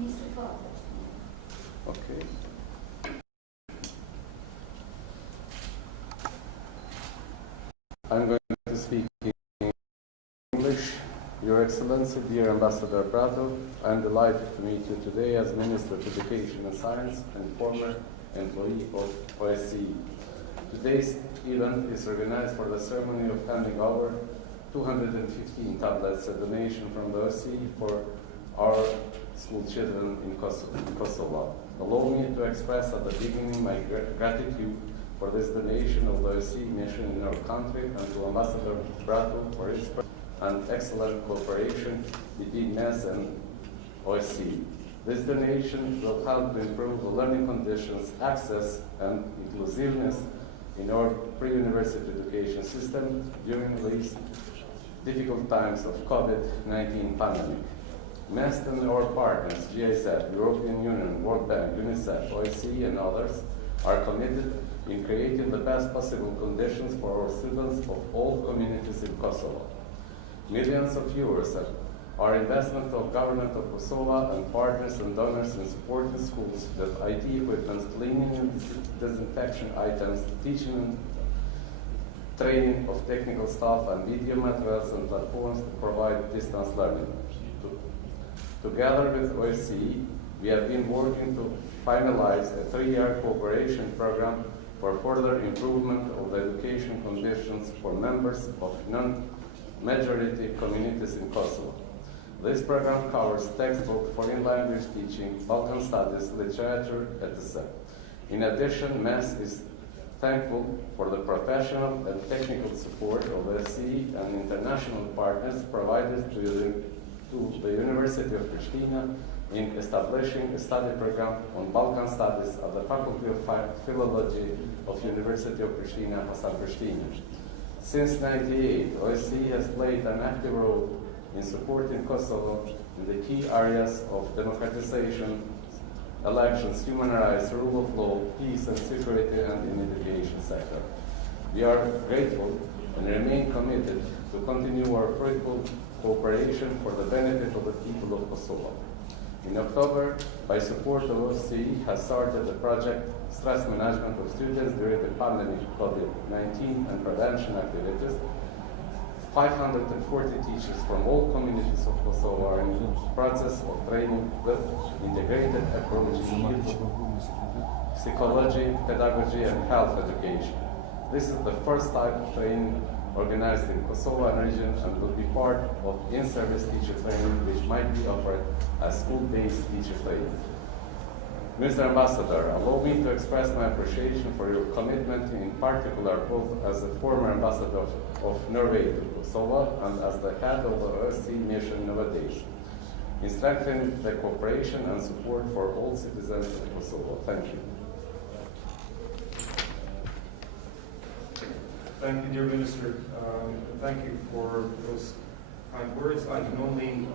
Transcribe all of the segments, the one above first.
Okay. I'm going to speak in English. Your Excellency, dear Ambassador Prato, I'm delighted to meet you today as Minister of Education and Science and former employee of OSCE. Today's event is organized for the ceremony of handing over 215 tablets, a donation from the OSCE for our school children in Kosovo. Allow me to express at the beginning my gratitude for this donation of the OSCE mission in our country and to Ambassador Prato for his and excellent cooperation between MES and OSCE. This donation will help to improve the learning conditions, access, and inclusiveness in our pre-university education system during these difficult times of COVID-19 pandemic. MES and our partners, GIZ, European Union, World Bank, UNICEF, OSCE, and others, are committed in creating the best possible conditions for our students of all communities in Kosovo. Millions of euros are investment of government of Kosovo and partners and donors in supporting schools with IT equipment, cleaning and disinfection items, teaching and training of technical staff, and video materials and platforms to provide distance learning. Together with OSCE, we have been working to finalize a 3-year cooperation program for further improvement of the education conditions for members of non-majority communities in Kosovo. This program covers textbook, foreign language teaching, Balkan studies, literature, etc. In addition, MES is thankful for the professional and technical support of OSCE and international partners provided to the University of Pristina in establishing a study program on Balkan studies at the Faculty of Philology of University of Pristina, Hasan Pristina. Since 1998, OSCE has played an active role in supporting Kosovo in the key areas of democratization, elections, human rights, rule of law, peace and security, and in the education sector. We are grateful and remain committed to continue our fruitful cooperation for the benefit of the people of Kosovo. In October, by support of OSCE, has started the project Stress Management of Students during the pandemic of COVID-19 and prevention activities. 540 teachers from all communities of Kosovo are in the process of training with integrated approach in psychology, pedagogy, and health education. This is the first type of training organized in Kosovo and region and will be part of in-service teacher training, which might be offered as school-based teacher training. Mr. Ambassador, allow me to express my appreciation for your commitment, in particular both as the former ambassador of Norway to Kosovo and as the head of the OSCE mission nowadays, in strengthening the cooperation and support for all citizens of Kosovo. Thank you. Thank you, dear Minister. Thank you for those kind words. I can only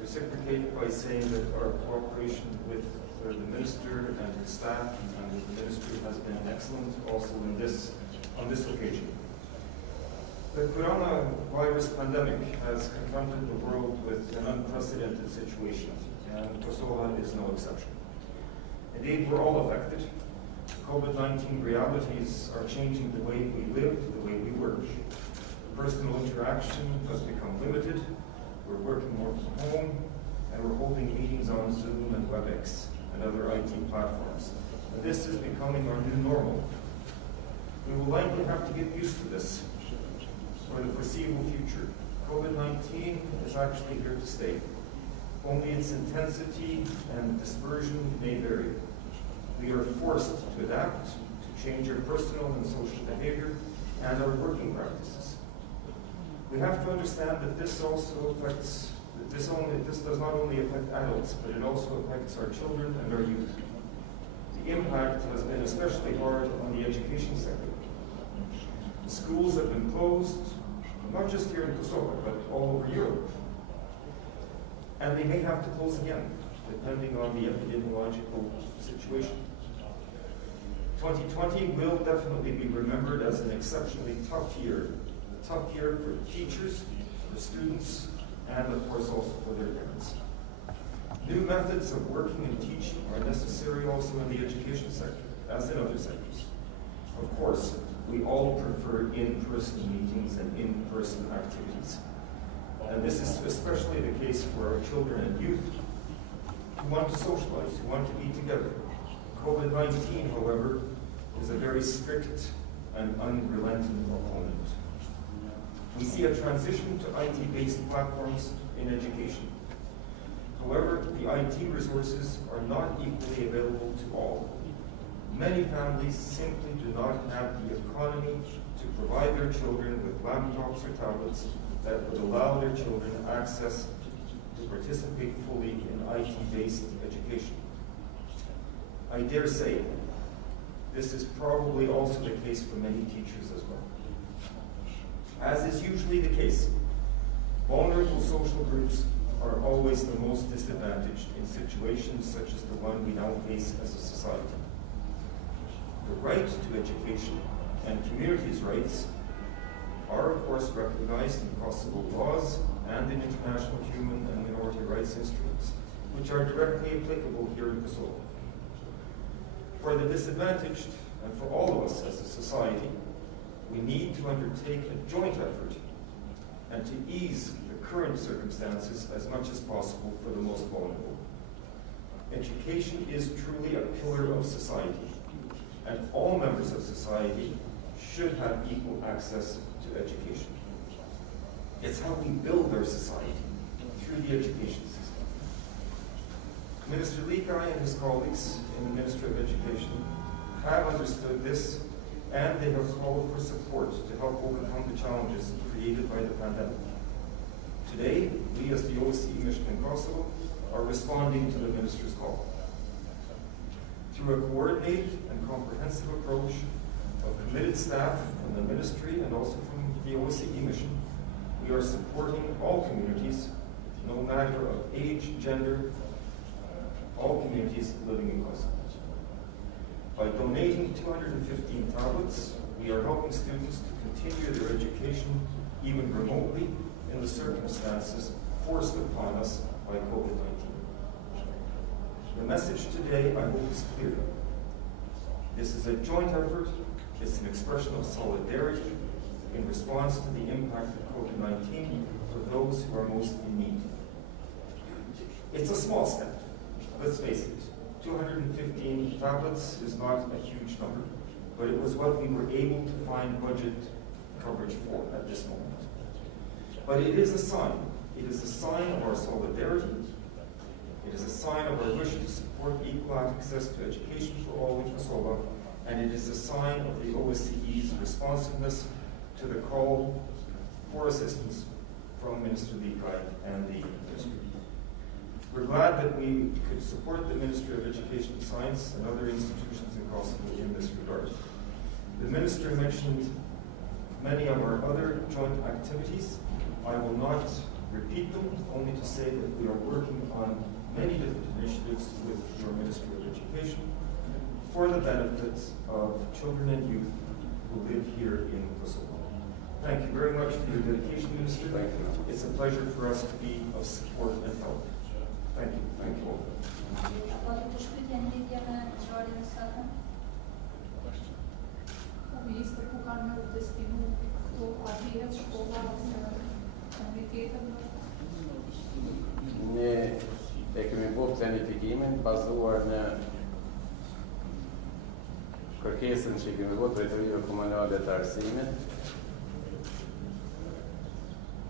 reciprocate by saying that our cooperation with the Minister and his staff and the Ministry has been excellent also on this occasion. The coronavirus pandemic has confronted the world with an unprecedented situation, and Kosovo is no exception. Indeed, we're all affected. COVID-19 realities are changing the way we live, the way we work. Personal interaction has become limited. We're working more from home, and we're holding meetings on Zoom and WebEx and other IT platforms. And this is becoming our new normal. We will likely have to get used to this for the foreseeable future. COVID-19 is actually here to stay. Only its intensity and dispersion may vary. We are forced to adapt, to change our personal and social behavior and our working practices. We have to understand that this also affects, this does not only affect adults, but it also affects our children and our youth. The impact has been especially hard on the education sector. The schools have been closed, not just here in Kosovo, but all over Europe. And they may have to close again, depending on the epidemiological situation. 2020 will definitely be remembered as an exceptionally tough year. A tough year for teachers, for students, and of course also for their parents. New methods of working and teaching are necessary also in the education sector, as in other sectors. Of course, we all prefer in-person meetings and in-person activities. And this is especially the case for our children and youth who want to socialize, who want to be together. COVID-19, however, is a very strict and unrelenting opponent. We see a transition to IT-based platforms in education. However, the IT resources are not equally available to all. Many families simply do not have the economy to provide their children with laptops or tablets that would allow their children access to participate fully in IT-based education. I dare say, this is probably also the case for many teachers as well. As is usually the case, vulnerable social groups are always the most disadvantaged in situations such as the one we now face as a society. The right to education and communities' rights are, of course, recognized in Kosovo laws and in international human and minority rights instruments, which are directly applicable here in Kosovo. For the disadvantaged, and for all of us as a society, we need to undertake a joint effort and to ease the current circumstances as much as possible for the most vulnerable. Education is truly a pillar of society, and all members of society should have equal access to education. It's how we build our society, through the education system. Minister Likai and his colleagues in the Ministry of Education have understood this, and they have called for support to help overcome the challenges created by the pandemic. Today, we as the OSCE mission in Kosovo are responding to the Minister's call. Through a coordinated and comprehensive approach of committed staff from the Ministry and also from the OSCE mission, we are supporting all communities, no matter of age, gender, all communities living in Kosovo. By donating 215 tablets, we are helping students to continue their education, even remotely, in the circumstances forced upon us by COVID-19. The message today, I hope, is clear. This is a joint effort. It's an expression of solidarity in response to the impact of COVID-19 for those who are most in need. It's a small step, let's face it. 215 tablets is not a huge number, but it was what we were able to find budget coverage for at this moment. But it is a sign. It is a sign of our solidarity. It is a sign of our wish to support equal access to education for all in Kosovo, and it is a sign of the OSCE's responsiveness to the call for assistance from Minister Likai and the Ministry. We're glad that we could support the Ministry of Education and Science and other institutions in Kosovo in this regard. The Minister mentioned many of our other joint activities. I will not repeat them, only to say that we are working on many different initiatives with your Ministry of Education for the benefit of children and youth who live here in Kosovo. Thank you very much for your dedication, Minister. Thank you. It's a pleasure for us to be of support and help. Thank you. Thank you all. Ministër, ku kanë në destinu këto abihet, shkolla ose komunitetën? Ne e kemi bërë planifikimin bazuar në kërkesën që i kemi bërë drejtorive komunale të arsimit,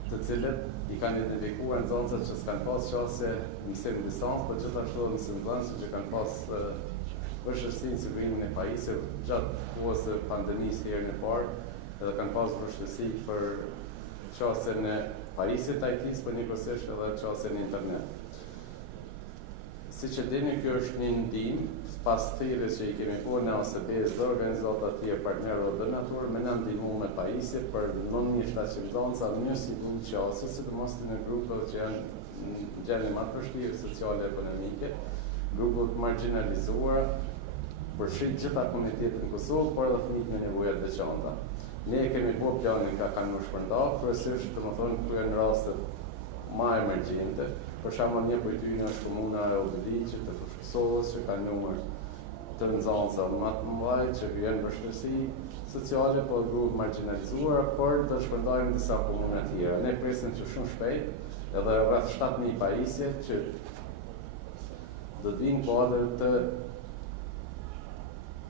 të cilët i kanë identifikuar nxënësat që s'kanë pas qasje mësim distancë, por gjithashtu mësimdhënësit që kanë pas vështirësi në sigurimin e pajisjeve gjatë kohës së pandemisë herën e parë, edhe kanë pas vështirësi për qasjen e pajisjet të IT-s, por njëkohësisht edhe qasjen e internet. Siç e dini, kjo është një ndihmë pas thirrjes që i kemi bërë në ASB-s dhe organizata të tjerë partnerë o donatorë me në ndihmu me pajisje për një shtacidanca, një siguri qasje, sidomos në grupet që janë në gjendje më të vështirë sociale e ekonomike, grupet marginalizuara, përfshin gjitha komunitetet në Kosovë, por edhe fëmijët me nevoja të veçanta. Ne kemi bërë planin ka kanë më shpërndarë, kryesisht domethënë kryen rastet më emergjente. Për shembull, një prej tyre është komuna e Udeliçit të Kosovës, që ka numër të nxënësa më të mëdha që vjen vështirësi sociale, po grup marginalizuar, por do shpërndajmë disa komuna tjera. Ne presim që shumë shpejt edhe rreth 7.000 pajisje që do të vinë kuadër të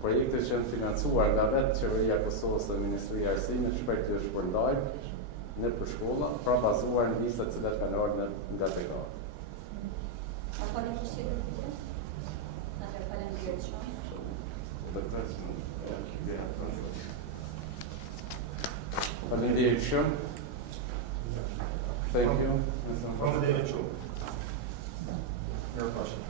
projekte që janë financuar nga vetë Qeveria e Kosovës dhe Ministria e Arsimit, shpejt të shpërndajmë në për shkolla, pra bazuar në lista të cilat kanë ardhur nga tekar. A ka një këshirë të tjerë? Atëherë faleminderit shumë. Faleminderit shumë. Thank you. Faleminderit shumë. Mirupafshim.